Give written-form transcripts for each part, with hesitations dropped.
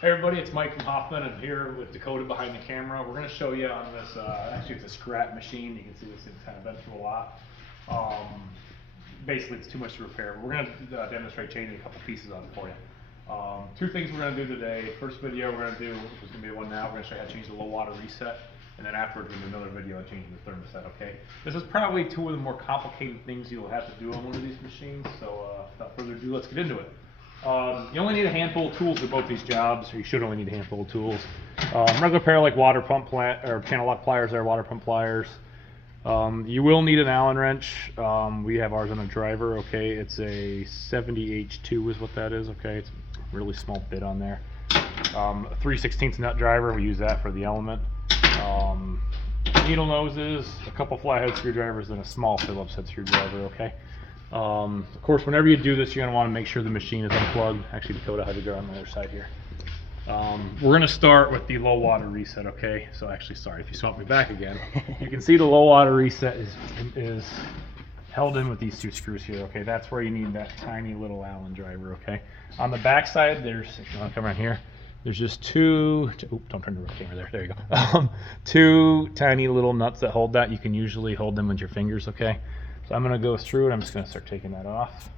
Hey everybody, it's Mike from Hoffman. I'm here with Dakota behind the camera. We're going to show you on this, actually it's a scrap machine. You can see this thing's kind of bent through a lot. Basically it's too much to repair, but we're going to demonstrate changing a couple pieces on it for you. Two things we're going to do today. First video we're going to do, which is going to be the one now, we're going to show you how to change the low water reset. And then afterwards we're going to do another video on changing the thermostat, okay? This is probably two of the more complicated things you'll have to do on one of these machines, so without further ado, let's get into it. You only need a handful of tools for both these jobs, or you should only need a handful of tools. Regular pair like water pump or channel lock pliers there, water pump pliers. You will need an Allen wrench. We have ours on a driver, okay? It's a 70H2 is what that is, okay? It's a really small bit on there. A 3/16 nut driver, we use that for the element. Needle noses, a couple flathead screwdrivers, and a small Phillips head screwdriver, okay? Of course, whenever you do this, you're going to want to make sure the machine is unplugged. Actually, Dakota, how to go on the other side here. We're going to start with the low water reset, okay? So actually, sorry, if you swap me back again, you can see the low water reset is held in with these two screws here, okay? That's where you need that tiny little Allen driver, okay? On the back side, there's, if you want to come around here, there's just two, don't turn the camera there you go. Two tiny little nuts that hold that. You can usually hold them with your fingers, okay? So I'm going to go through it. I'm just going to start taking that off.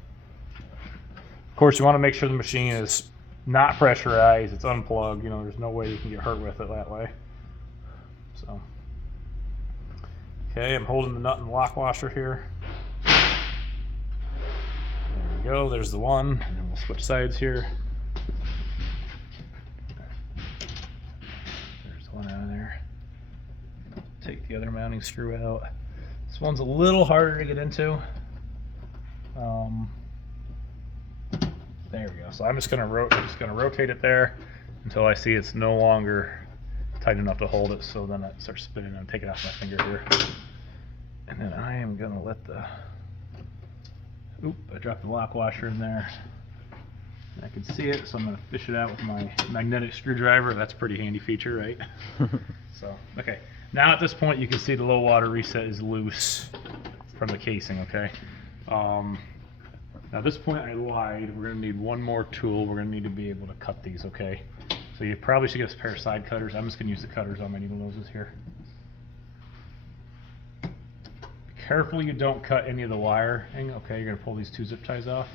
Of course, you want to make sure the machine is not pressurized. It's unplugged. You know, there's no way you can get hurt with it that way. So, okay, I'm holding the nut and lock washer here. There we go. There's the one. And then we'll switch sides here. There's one out of there. Take the other mounting screw out. This one's a little harder to get into. There we go. So I'm just gonna rotate it there until I see it's no longer tight enough to hold it. So then it starts spinning. I'm taking it off my finger here, and then I am gonna let the. I dropped the lock washer in there. I can see it, so I'm gonna fish it out with my magnetic screwdriver. That's a pretty handy feature, right? So okay. Now at this point you can see the low water reset is loose from the casing, okay? Now at this point I lied. We're going to need one more tool. We're going to need to be able to cut these, okay? So you probably should get a pair of side cutters. I'm just going to use the cutters on my needle noses here. Be careful you don't cut any of the wiring, okay? You're going to pull these two zip ties off.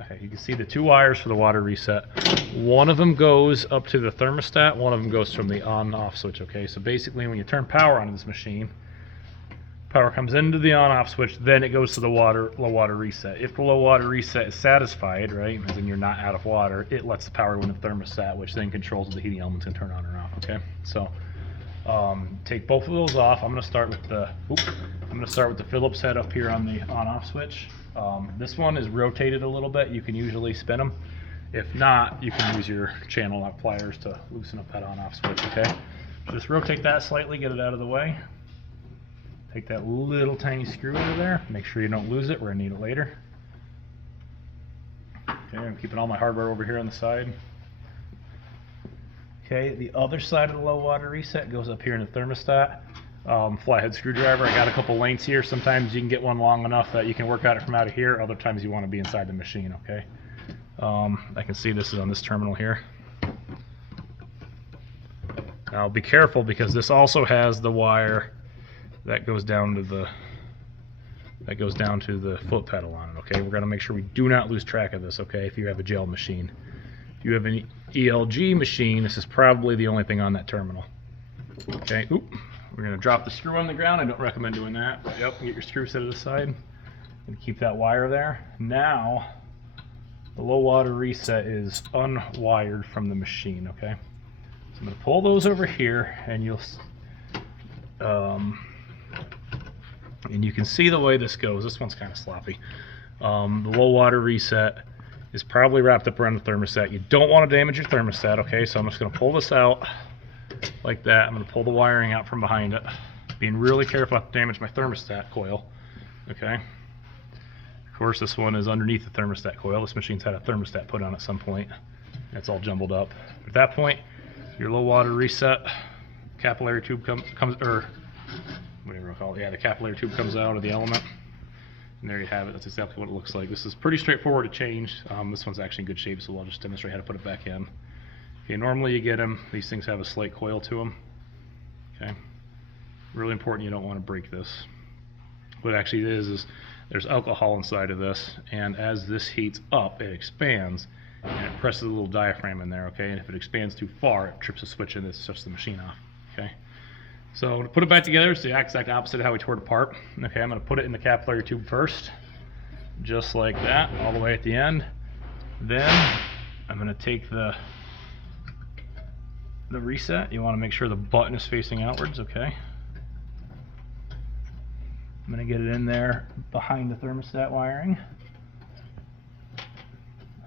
Okay, you can see the two wires for the water reset. One of them goes up to the thermostat, one of them goes from the on-off switch, okay? So basically when you turn power on this machine, power comes into the on-off switch, then it goes to the low water reset. If the low water reset is satisfied, right, as in you're not out of water, it lets the power go into the thermostat, which then controls the heating elements and turn on or off, okay? So take both of those off. I'm going to start with the Phillips head up here on the on-off switch. This one is rotated a little bit. You can usually spin them. If not, you can use your channel lock pliers to loosen up that on-off switch, okay? So just rotate that slightly, get it out of the way. Take that little tiny screw out of there. Make sure you don't lose it. We're going to need it later. Okay, I'm keeping all my hardware over here on the side. Okay, the other side of the low water reset goes up here in the thermostat. Flathead screwdriver. I got a couple lengths here. Sometimes you can get one long enough that you can work at it from out of here. Other times you want to be inside the machine, okay? I can see this is on this terminal here. Now be careful because this also has the wire that goes down to the foot pedal on it, okay? We're going to make sure we do not lose track of this, okay, if you have a gel machine. If you have an ELG machine, this is probably the only thing on that terminal. Okay, we're going to drop the screw on the ground. I don't recommend doing that, but yep, get your screw set aside and keep that wire there. Now, the low water reset is unwired from the machine, okay? So I'm going to pull those over here, and and you can see the way this goes. This one's kind of sloppy. The low water reset is probably wrapped up around the thermostat. You don't want to damage your thermostat, okay? So I'm just going to pull this out like that. I'm going to pull the wiring out from behind it, being really careful not to damage my thermostat coil, okay? Of course, this one is underneath the thermostat coil. This machine's had a thermostat put on at some point. It's all jumbled up. At that point, your low water reset capillary tube comes, or whatever we call it. Yeah, the capillary tube comes out of the element. And there you have it. That's exactly what it looks like. This is pretty straightforward to change. This one's actually in good shape, so I'll just demonstrate how to put it back in. Okay, normally you get them, these things have a slight coil to them. Okay, really important, you don't want to break this. What actually it is there's alcohol inside of this, and as this heats up, it expands, and it presses a little diaphragm in there, okay? And if it expands too far, it trips a switch and it shuts the machine off, okay? So to put it back together, it's the exact opposite of how we tore it apart. Okay, I'm going to put it in the capillary tube first, just like that, all the way at the end. Then I'm going to take the reset. You want to make sure the button is facing outwards, okay? I'm going to get it in there behind the thermostat wiring.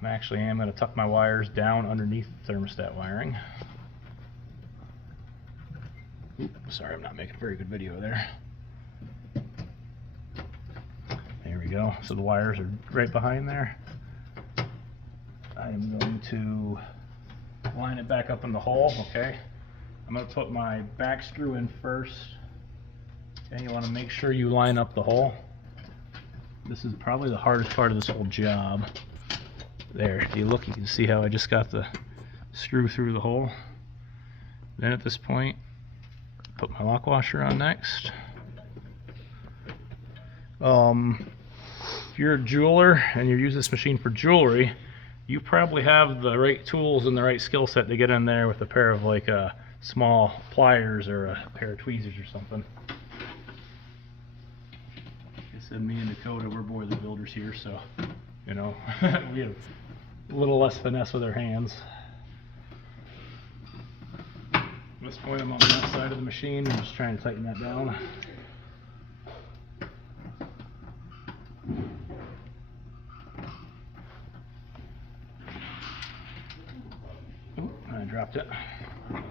I'm going to tuck my wires down underneath the thermostat wiring. Oops, sorry, I'm not making a very good video there. There we go. So the wires are right behind there. I'm going to line it back up in the hole, okay? I'm going to put my back screw in first. Okay, you want to make sure you line up the hole. This is probably the hardest part of this whole job. There, if you look, you can see how I just got the screw through the hole. Then at this point, put my lock washer on next. If you're a jeweler and you use this machine for jewelry, you probably have the right tools and the right skill set to get in there with a pair of like small pliers or a pair of tweezers or something. Like I said, me and Dakota, we're boiler builders here, so you know we have a little less finesse with our hands. At this point, I'm on the left side of the machine. I'm just trying to tighten that down. Ooh, I dropped it. Like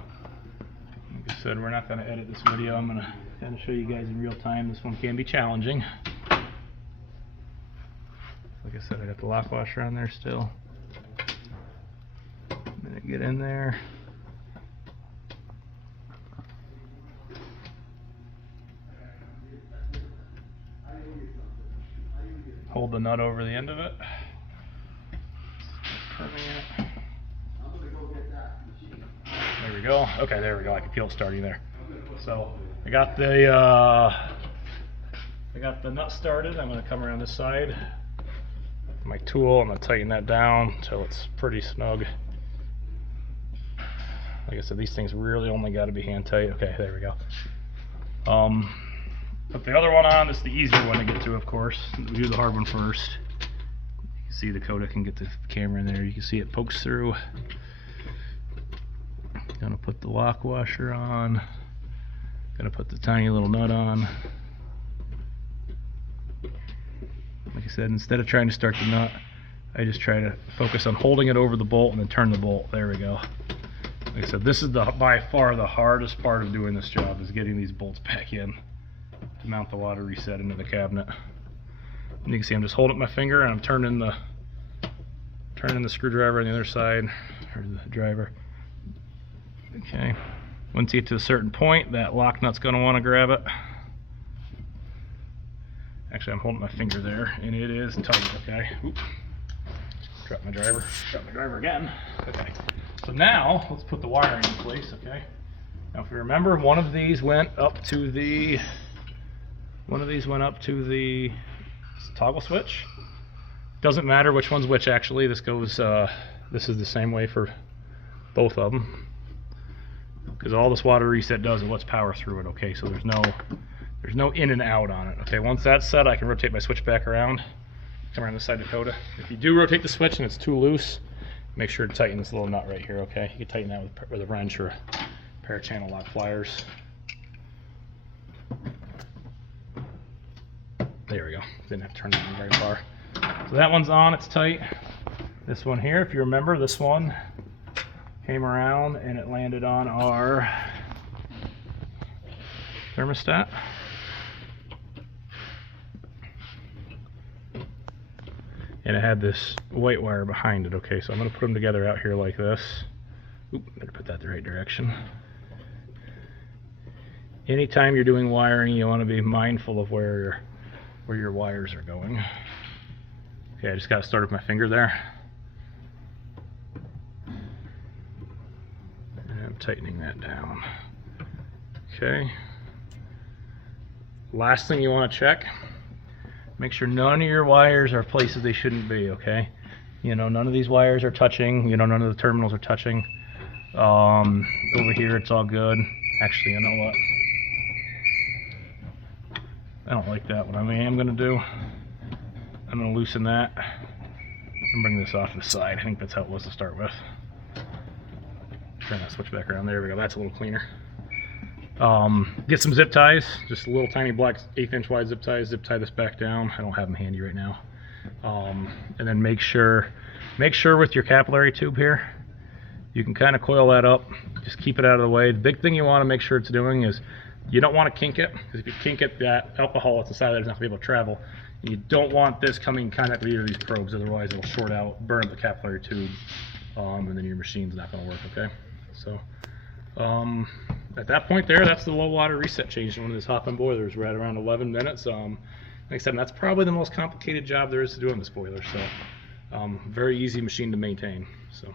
I said, we're not going to edit this video. I'm going to kind of show you guys in real time. This one can be challenging. Like I said, I got the lock washer on there still. I'm going to get in there. Hold the nut over the end of it. There we go. Okay, there we go. I can feel it starting there. So I got the nut started. I'm going to come around this side. My tool, I'm going to tighten that down until it's pretty snug. Like I said, these things really only got to be hand tight. Okay, there we go. Put the other one on. This is the easier one to get to, of course. We do the hard one first. You can see Dakota can get the camera in there. You can see it pokes through. Gonna put the lock washer on. Gonna put the tiny little nut on. Like I said, instead of trying to start the nut, I just try to focus on holding it over the bolt and then turn the bolt. There we go. Like I said, this is by far the hardest part of doing this job, is getting these bolts back in to mount the water reset into the cabinet. And you can see I'm just holding up my finger and I'm turning the screwdriver on the other side, or the driver. Okay. Once you get to a certain point, that lock nut's going to want to grab it. Actually, I'm holding my finger there, and it is tight. Okay. Oop. Drop my driver again. Okay. So now let's put the wiring in place. Okay. Now, if you remember, one of these went up to the toggle switch. Doesn't matter which one's which, actually. This is the same way for both of them, because all this water reset does is let's power through it. Okay, so there's no in and out on it. Okay, once that's set, I can rotate my switch back around. Come around this side, Dakota. If you do rotate the switch and it's too loose, make sure to tighten this little nut right here. Okay, you can tighten that with a wrench or a pair of channel lock pliers. There we go. Didn't have to turn that one very far. So that one's on, it's tight. This one here, if you remember, this one came around and it landed on our thermostat. And it had this white wire behind it. Okay, so I'm going to put them together out here like this. Oop, better put that the right direction. Anytime you're doing wiring, you want to be mindful of where where your wires are going. Okay, I just got to start with my finger there. And I'm tightening that down. Okay. Last thing you want to check, make sure none of your wires are places they shouldn't be, okay? You know, none of these wires are touching, you know, none of the terminals are touching. Over here it's all good. Actually, you know what? I don't like that. What I am going to do, I'm going to loosen that and bring this off to the side. I think that's how it was to start with. Trying to switch back around. There we go. That's a little cleaner. Get some zip ties, just little tiny black 1/8 inch wide zip ties. Zip tie this back down. I don't have them handy right now. And then make sure with your capillary tube here, you can kind of coil that up. Just keep it out of the way. The big thing you want to make sure it's doing is you don't want to kink it, because if you kink it, that alcohol that's inside there is not going to be able to travel. And you don't want this coming in contact with either of these probes, otherwise it'll short out, burn up the capillary tube, and then your machine's not going to work, okay? So, at that point there, that's the low water reset change on one of these Hoffman boilers. We're at around 11 minutes. Like I said, that's probably the most complicated job there is to do on this boiler, so very easy machine to maintain. So.